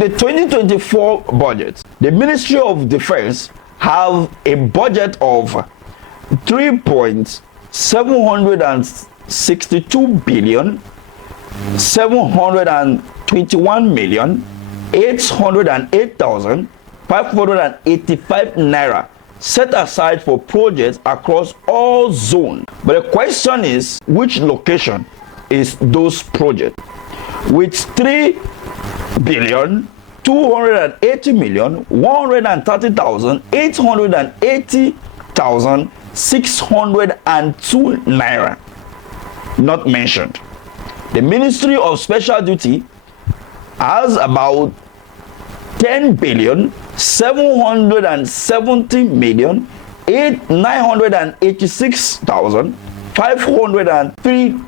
the 2024 budget, the Ministry of Defense have a budget of 3.762 billion 721,808,585 naira set aside for projects across all zones. But the question is, which location is those projects? With 3,280,130,880,602 naira not mentioned. The Ministry of Special Duty has about 10,770,986,503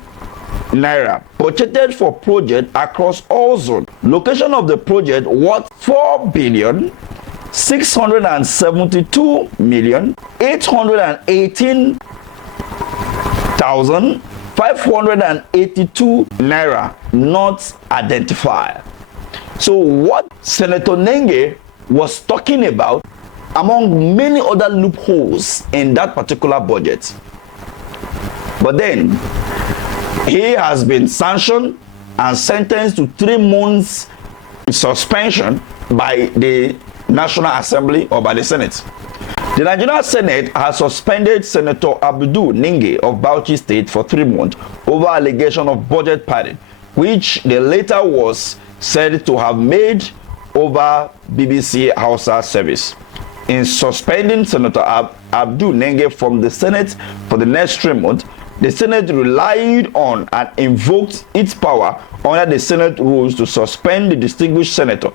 naira budgeted for project across all zones. Location of the project worth 4,672,818,582 naira not identified. So what Senator Ningi was talking about, among many other loopholes in that particular budget. But then he has been sanctioned and sentenced to 3 months suspension by the National Assembly or by the Senate. The Nigerian Senate has suspended Senator Abdul Ningi of Bauchi State for 3 months over allegation of budget padding, which the latter was said to have made over BBC Hausa service. In suspending Senator Abdul Ningi from the Senate for the next 3 months, the Senate relied on and invoked its power under the Senate rules to suspend the distinguished senator.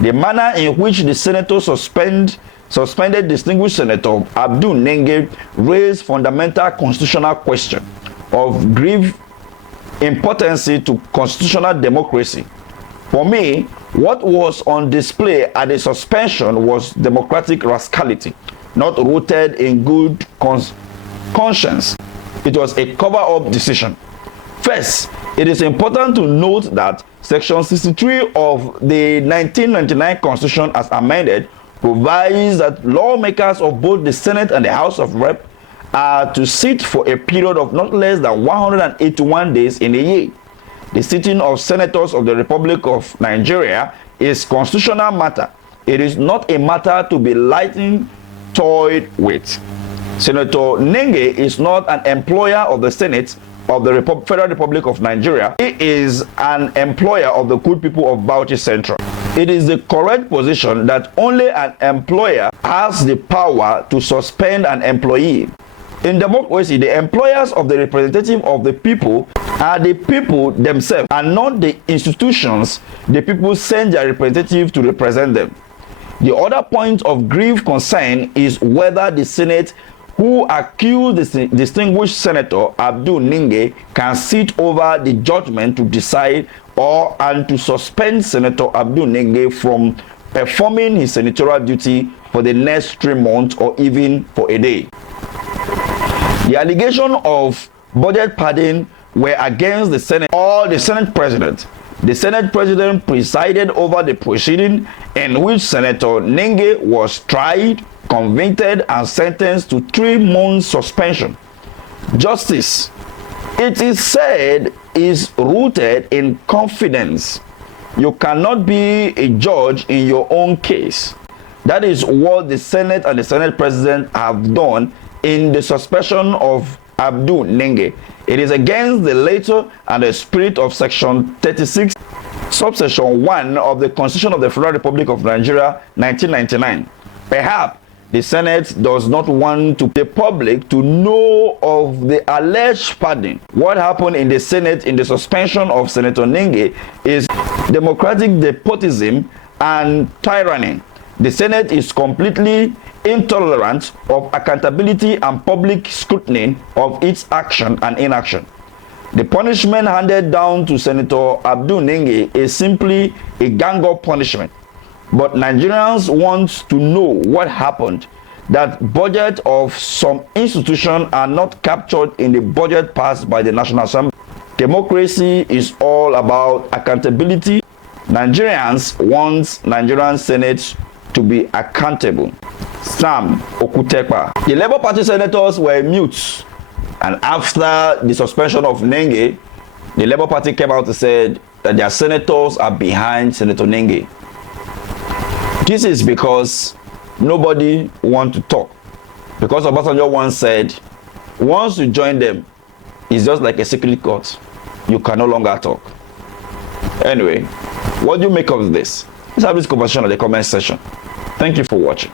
The manner in which the senator suspended distinguished Senator Abdul Ningi raised fundamental constitutional question of grave importance to constitutional democracy. For me, what was on display at the suspension was democratic rascality, not rooted in good conscience. It was a cover-up decision. First, it is important to note that Section 63 of the 1999 Constitution as amended provides that lawmakers of both the Senate and the House of Rep are to sit for a period of not less than 181 days in a year. The sitting of senators of the Republic of Nigeria is constitutional matter. It is not a matter to be lightly toyed with. Senator Ningi is not an employer of the Senate of the Federal Republic of Nigeria. He is an employer of the good people of Bauchi Central. It is the correct position that only an employer has the power to suspend an employee. In democracy, the employers of the representative of the people are the people themselves and not the institutions the people send their representative to represent them. The other point of grave concern is whether the Senate, who accused the distinguished Senator Abdul Ningi, can sit over the judgment to decide and to suspend Senator Abdul Ningi from performing his senatorial duty for the next 3 months or even for a day. The allegation of budget padding were against the Senate or the Senate President. The Senate President presided over the proceeding in which Senator Ningi was tried, convicted, and sentenced to 3 months suspension. Justice, it is said, is rooted in confidence. You cannot be a judge in your own case. That is what the Senate and the Senate President have done in the suspension of Abdul Ningi. It is against the letter and the spirit of Section 36, subsection 1 of the Constitution of the Federal Republic of Nigeria, 1999. Perhaps the Senate does not want the public to know of the alleged padding. What happened in the Senate in the suspension of Senator Ningi is democratic despotism and tyranny. The Senate is completely intolerant of accountability and public scrutiny of its action and inaction. The punishment handed down to Senator Abdul Ningi is simply a gang-up punishment. But Nigerians want to know what happened, that budget of some institutions are not captured in the budget passed by the National Assembly. Democracy is all about accountability. Nigerians want Nigerian Senate to be accountable. Sam Okutepa. The Labour Party senators were mute, and after the suspension of Ningi, the Labour Party came out and said that their senators are behind Senator Ningi. This is because nobody wants to talk. Because Obasanjo once said, once you join them, it's just like a secret court. You can no longer talk. Anyway, what do you make of this? Let's have this conversation in the comment section. Thank you for watching.